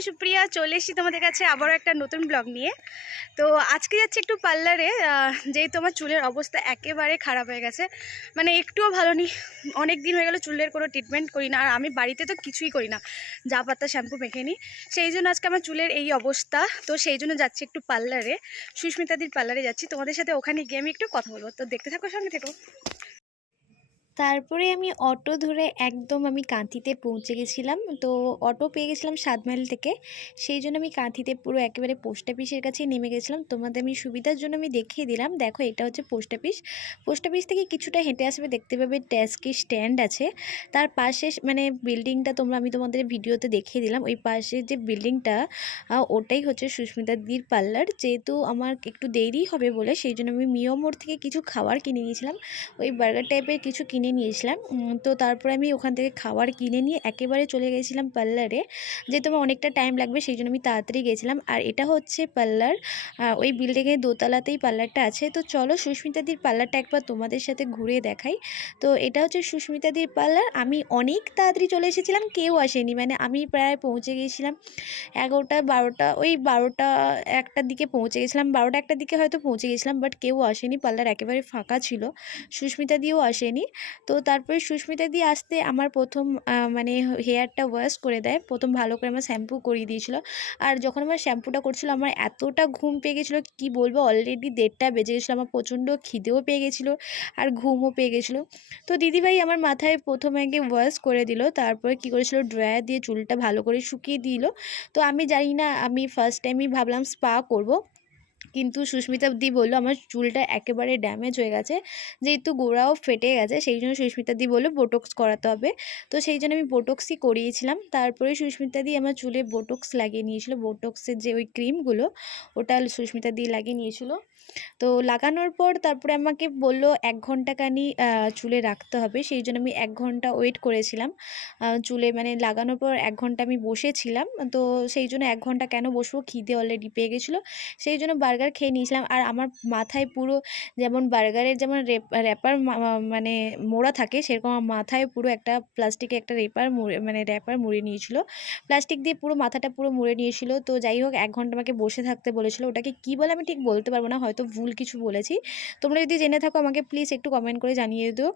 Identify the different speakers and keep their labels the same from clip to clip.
Speaker 1: আমি সুপ্রিয়া, চলে এসেছি তোমাদের কাছে আবারও একটা নতুন ব্লগ নিয়ে। তো আজকে যাচ্ছি একটু পার্লারে যেহেতু আমার চুলের অবস্থা একেবারে খারাপ হয়ে গেছে। মানে একটুও ভালো নেই। অনেক দিন হয়ে গেল চুলের কোনো ট্রিটমেন্ট করি না, আর আমি বাড়িতে তো কিছুই করি না। যা পাতা শ্যাম্পু মেখে নিই সেই জন্য আজকে আমার চুলের এই অবস্থা। তো সেই জন্য যাচ্ছি একটু পার্লারে সুস্মিতাদির পার্লারে যাচ্ছি। তোমাদের সাথে ওখানে গিয়ে আমি একটু কথা বলব। তো দেখতে থাকো, সামনে থেকো।
Speaker 2: তারপরে আমি অটো ধরে একদম আমি কাঁথিতে পৌঁছে গেছিলাম। তো অটো পেয়ে গেছিলাম সাত মাইল থেকে। সেই জন্য আমি কাঁথিতে পুরো একেবারে পোস্ট অফিসের কাছেই নেমে গেছিলাম। তোমাদের আমি সুবিধার জন্য আমি দেখিয়ে দিলাম। দেখো, এটা হচ্ছে পোস্ট অফিস। পোস্ট অফিস থেকে কিছুটা হেঁটে আসবে, দেখতে পাবে ট্যাস্কি স্ট্যান্ড আছে। তার পাশে মানে বিল্ডিংটা তোমরা, আমি তোমাদের ভিডিওতে দেখিয়ে দিলাম। ওই পাশে যে বিল্ডিংটা ওটাই হচ্ছে সুস্মিতা দির পার্লার। যেহেতু আমার একটু দেরি হবে বলে, সেই জন্য আমি মিও মোড় থেকে কিছু খাবার কিনে নিয়েছিলাম। ওই বার্গার টাইপের কিছু কিনে নিয়েছিলাম। তো তারপরে আমি ওখান থেকে খাবার কিনে নিয়ে একেবারে চলে গেছিলাম পার্লারে যেহেতু আমার অনেকটা টাইম লাগবে, সেই জন্য আমি তাড়াতাড়ি গেছিলাম। আর এটা হচ্ছে পার্লার ওই বিল্ডিংয়ের দোতলাতেই পার্লারটা আছে। তো চলো সুস্মিতাদির পার্লারটা একবার তোমাদের সাথে ঘুরে দেখাই। তো এটা হচ্ছে সুস্মিতাদির পার্লার। আমি অনেক তাড়াতাড়ি চলে এসেছিলাম, কেউ আসেনি। মানে আমি প্রায় পৌঁছে গিয়েছিলাম এগারোটা, বারোটা, ওই বারোটা, একটার দিকে পৌঁছে গেছিলাম। বারোটা, একটার দিকে হয়তো পৌঁছে গেছিলাম বাট কেউ আসেনি। পার্লার একেবারে ফাঁকা ছিল। সুস্মিতা দিয়েও আসেনি। তো তারপরে সুস্মিতা দিয়ে আসতে আমার প্রথম মানে হেয়ারটা ওয়াশ করে দেয়। প্রথম ভালো করে আমার শ্যাম্পু করিয়ে দিয়েছিল। আর যখন আমার শ্যাম্পুটা করছিল, আমার এতটা ঘুম পেয়ে গেছিল কি বলব অলরেডি দেড়টা বেজে গেছিল। আমার প্রচণ্ড খিদেও পেয়ে গেছিল আর ঘুমও পেয়ে গেছিল। তো দিদিভাই আমার মাথায় প্রথম আগে ওয়াশ করে দিল। তারপরে কি করেছিল ড্রায়ার দিয়ে চুলটা ভালো করে শুকিয়ে দিল। তো আমি জানি না, আমি ফার্স্ট টাইমই ভাবলাম স্পা করব। কিন্তু সুস্মিতা দি বলল, আমার চুলটা একেবারে ড্যামেজ হয়ে গেছে, যেহেতু গোড়াও ফেটে গেছে, সেই জন্য সুস্মিতা দি বলল বোটক্স করাতে হবে। তো সেই জন্য আমি বোটক্সই করিয়েছিলাম। তারপরে সুস্মিতা দি আমার চুলে বোটক্স লাগিয়ে নিয়েছিল বোটক্সের যে ওই ক্রিমগুলো ওটা সুস্মিতা দি লাগিয়ে নিয়েছিল। তো লাগানোর পর তারপরে আমাকে বলল, এক ঘন্টাখানি চুলে রাখতে হবে। সেই জন্য আমি এক ঘণ্টা ওয়েট করেছিলাম। চুলে মানে লাগানোর পর এক ঘণ্টা আমি বসেছিলাম। তো সেই জন্য এক ঘণ্টা কেন বসবো? খিদে অলরেডি পেয়ে গেছিল। সেই জন্য বার্গার খেয়ে নিয়েছিলাম। আর আমার মাথায় পুরো যেমন বার্গারের যেমন র্যাপার মানে মোড়া থাকে, সেরকম আমার মাথায় পুরো একটা প্লাস্টিকে একটা রেপার মানে র্যাপার মুড়ে নিয়েছিল। প্লাস্টিক দিয়ে পুরো মাথাটা পুরো মুড়ে নিয়েছিল। তো যাই হোক, এক ঘণ্টা আমাকে বসে থাকতে বলেছিল। ওটাকে কী বলে আমি ঠিক বলতে পারব না, হয়তো ভুল কিছু বলেছি। তোমরা যদি জেনে থাকো আমাকে, প্লিজ একটু কমেন্ট করে জানিয়ে দিও।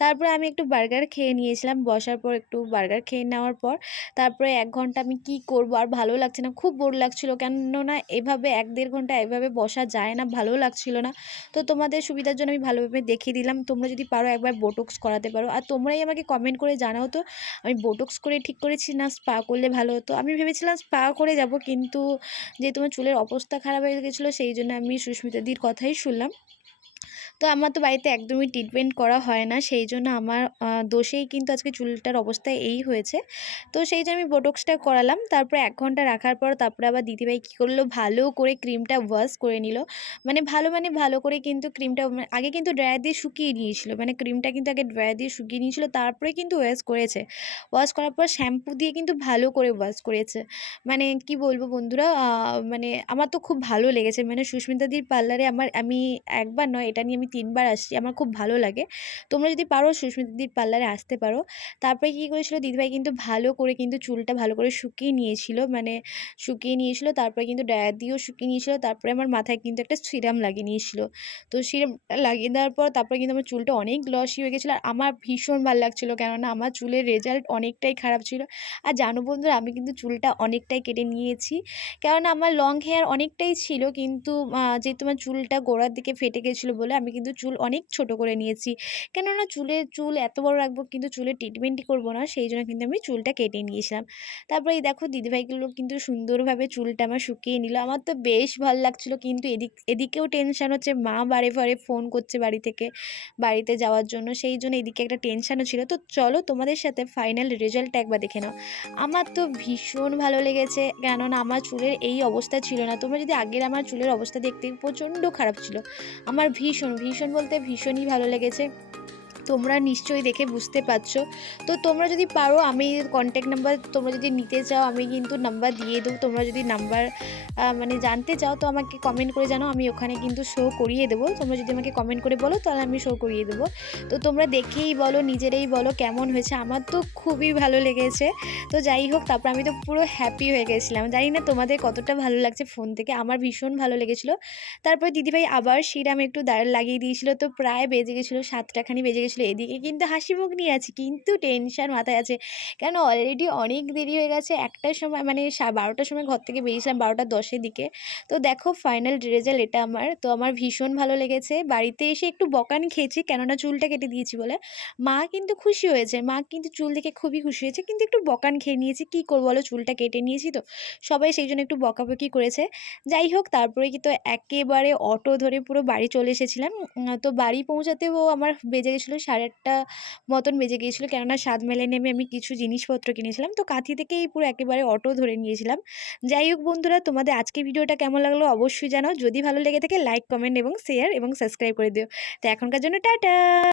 Speaker 2: তারপরে আমি একটু বার্গার খেয়ে নিয়েছিলাম। বসার পর একটু বার্গার খেয়ে নেওয়ার পর, তারপরে এক ঘণ্টা আমি কি করব আর ভালো লাগছে না, খুব বোর লাগছিল। কেননা এভাবে এক দেড় ঘণ্টা এভাবে বসা যায় না ভালো লাগছিল না। তো তোমাদের সুবিধার জন্য আমি ভালোভাবে দেখিয়ে দিলাম। তোমরা যদি পারো একবার বোটক্স করাতে পারো। আর তোমরাই আমাকে কমেন্ট করে জানাও তো, আমি বোটক্স করে ঠিক করেছি না? স্পা করলে ভালো হতো। আমি ভেবেছিলাম স্পা করে যাব, কিন্তু যেহেতু আমার চুলের অবস্থা খারাপ হয়ে গেছিল, সেই জন্য আমি সুস্মিতাদির কথাই শুনলাম। তো আমার তো বাড়িতে একদমই ট্রিটমেন্ট করা হয় না। সেই জন্য আমার দোষেই কিন্তু আজকে চুলটার অবস্থা এই হয়েছে। তো সেই জন্য আমি বোটক্সটা করালাম, তারপরে এক ঘণ্টা রাখার পর তারপরে আবার দিদিভাই কী করল, ভালো করে ক্রিমটা ওয়াশ করে নিল। মানে ভালো মানে ভালো করে কিন্তু ক্রিমটা আগে কিন্তু ড্রায়ার দিয়ে শুকিয়ে নিয়েছিল। মানে ক্রিমটা কিন্তু আগে ড্রায়ার দিয়ে শুকিয়ে নিয়েছিল, তারপরে কিন্তু ওয়াশ করেছে। ওয়াশ করার পর শ্যাম্পু দিয়ে কিন্তু ভালো করে ওয়াশ করেছে। মানে কি বলব বন্ধুরা মানে আমার তো খুব ভালো লেগেছে। মানে সুস্মিতাদির পার্লারে আমার, আমি একবার নয়, এটা নিয়ে আমি তিনবার আসছি, আমার খুব ভালো লাগে। তোমরা যদি পারো সুস্মিতাদির পার্লারে আসতে পারো। তারপরে কী করেছিল, দিদিভাই কিন্তু ভালো করে কিন্তু চুলটা ভালো করে শুকিয়ে নিয়েছিল মানে শুকিয়ে নিয়েছিল, তারপরে কিন্তু ড্রায়ার দিয়েও শুকিয়ে নিয়েছিল, তারপরে আমার মাথায় কিন্তু একটা সিরাম লাগিয়ে নিয়েছিল। তো সিরামটা লাগিয়ে দেওয়ার পর তারপরে কিন্তু আমার চুলটা অনেক গ্লসি হয়ে গেছিল, আর আমার ভীষণ ভালো লাগছিল, কেননা আমার চুলের রেজাল্ট অনেকটাই খারাপ ছিল। আর জানো বন্ধুরা, আমি কিন্তু চুলটা অনেকটাই কেটে নিয়েছি, কেননা আমার লং হেয়ার অনেকটাই ছিল, কিন্তু যেহেতু আমার চুলটা গোড়ার দিকে ফেটে গেছিল বলে আমি কিন্তু চুল অনেক ছোট করে নিয়েছি। কেননা চুলের চুল এত বড় রাখব কিন্তু চুলের ট্রিটমেন্টই করব না, সেই জন্য কিন্তু আমি চুলটা কেটে নিয়েছিলাম। তারপরে এই দেখো দিদিভাইগুলো কিন্তু সুন্দরভাবে চুলটা আমার শুকিয়ে নিল। আমার তো বেশ ভালো লাগছিল কিন্তু এদিক, এদিকেও টেনশান হচ্ছে। মা বারে বারে ফোন করছে বাড়ি থেকে, বাড়িতে যাওয়ার জন্য। সেই জন্য এদিকে একটা টেনশানও ছিল। তো চলো তোমাদের সাথে ফাইনাল রেজাল্টটা একবার দেখে নাও। আমার তো ভীষণ ভালো লেগেছে কেননা আমার চুলের এই অবস্থা ছিল না। তোমরা যদি আগের আমার চুলের অবস্থা দেখতে প্রচণ্ড খারাপ ছিল। আমার ভীষণ ভীষণ বলতে ভীষণই ভালো লেগেছে। তোমরা নিশ্চয়ই দেখে বুঝতে পারছ। তো তোমরা যদি পারো, আমি কন্ট্যাক্ট নাম্বার তোমরা যদি নিতে চাও, আমি কিন্তু নাম্বার দিয়ে দেবো। তোমরা যদি নাম্বার মানে জানতে চাও, তো আমাকে কমেন্ট করে জানো আমি ওখানে কিন্তু শো করিয়ে দেবো। তোমরা যদি আমাকে কমেন্ট করে বলো, তাহলে আমি শো করিয়ে দেবো। তো তোমরা দেখেই বলো, নিজেরাই বলো কেমন হয়েছে। আমার তো খুবই ভালো লেগেছে। তো যাই হোক, তারপর আমি তো পুরো হ্যাপি হয়ে গেছিলাম। জানি না তোমাদের কতটা ভালো লাগছে ফোন থেকে, আমার ভীষণ ভালো লেগেছিলো। তারপর দিদিভাই আবার সিরাম একটু দাঁড় লাগিয়ে দিয়েছিলো, তো প্রায় বেজে গেছিল সাতটাখানি, বেজে গেছিল এদিকে কিন্তু হাসি মুখ নিয়ে আছি, কিন্তু টেনশান মাথায় আছে। কেন অলরেডি অনেক দেরি হয়ে গেছে একটার সময় মানে বারোটার সময় ঘর থেকে বেরিয়েছিলাম বারোটা দশের দিকে। তো দেখো ফাইনাল রেজাল্ট এটা আমার। তো আমার ভীষণ ভালো লেগেছে। বাড়িতে এসে একটু বকান খেয়েছি, কেননা চুলটা কেটে দিয়েছি বলে। মা কিন্তু খুশি হয়েছে। মা কিন্তু চুল দেখে খুবই খুশি হয়েছে, কিন্তু একটু বকান খেয়ে নিয়েছি। কী করব বলো, চুলটা কেটে নিয়েছি তো। সবাই সেই জন্য একটু বকাবকি করেছে। যাই হোক, তারপরে কিন্তু একেবারে অটো ধরে পুরো বাড়ি চলে এসেছিলাম। তো বাড়ি পৌঁছাতেও আমার বেজে গেছিল সাড়ে আটটা মতন বেজে গিয়েছিল। কেননা স্বাদ মেলে নেমে আমি কিছু জিনিসপত্র কিনেছিলাম। তো কাঁথি থেকেই পুরো একেবারে অটো ধরে নিয়েছিলাম। যাই হোক বন্ধুরা, তোমাদের আজকে ভিডিওটা কেমন লাগল অবশ্যই জানাও। যদি ভালো লেগে থাকে লাইক কমেন্ট এবং শেয়ার এবং সাবস্ক্রাইব করে দিও। তো এখনকার জন্য টাটা!